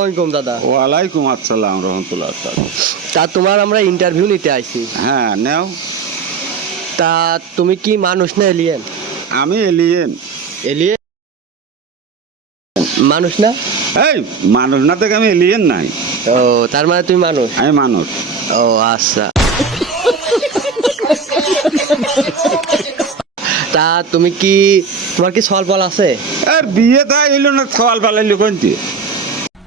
ওয়ালাইকুম দাদা। ওয়ালাইকুম আসসালাম রহমতুল্লাহ। তা তোমার আমরা ইন্টারভিউ নিতে আইছি। হ্যাঁ নেও। তা তুমি কি মানুষ না এলিয়েন? আমি এলিয়েন। এলিয়েন মানুষ না? এই মানুষ না থেকে আমি এলিয়েন নাই। ও তার মানে তুমি মানুষ? আমি মানুষ। ও আচ্ছা। তা তুমি কি তোমার কি সলপল আছে? আর বিয়ে থা এলো না সওয়াল পালাইলো কোনটি?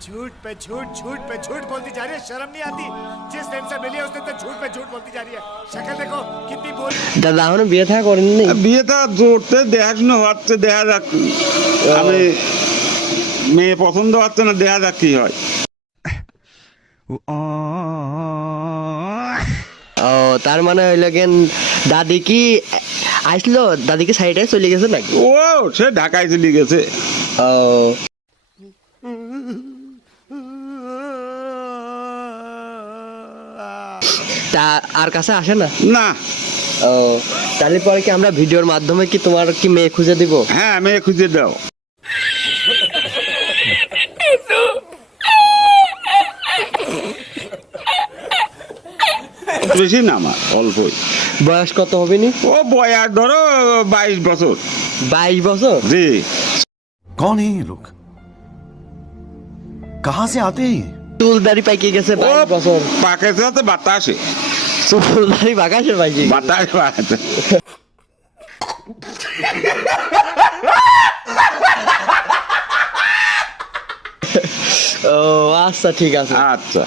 झूठ पे झूठ झूठ पे झूठ बोलती जा रही है। शर्म नहीं आती? जिस दिन से मिली है उसने तो झूठ पे झूठ बोलती जा रही है। शक्ल देखो कितनी बोल। দাদা এখনো বিয়ে থাকা করেননি? বিয়ে থা জোরতে দেখাশুনো হচ্ছে, দেখা যাক। আমি মেয়ে পছন্দ হচ্ছে না, দেখা যাক কি হয়। ও তার মানে হইল গেন দাদি কি আসলো? দাদি কি সাইডে চলে গেছে নাকি? ও সে ঢাকায় চলে গেছে। ও তা আর কাছে আসে না? না। ও তাহলে পরে কি আমরা ভিডিওর মাধ্যমে কি তোমার কি মেয়ে খুঁজে দিব? হ্যাঁ মেয়ে খুঁজে দাও। বেশি না, আমার অল্পই। বয়স কত হবে নি? ও বয়স ধরো 22 বছর। 22 বছর? জি। कौन है ये लोग? कहां से आते हैं? চুল দাড়ি পাইকে গেছে 22 বছর। পাকে তো বাতাসে। চুল দাড়ি বাগাসে পাইকে বাতাস বাতাস। ও আচ্ছা ঠিক আছে। আচ্ছা।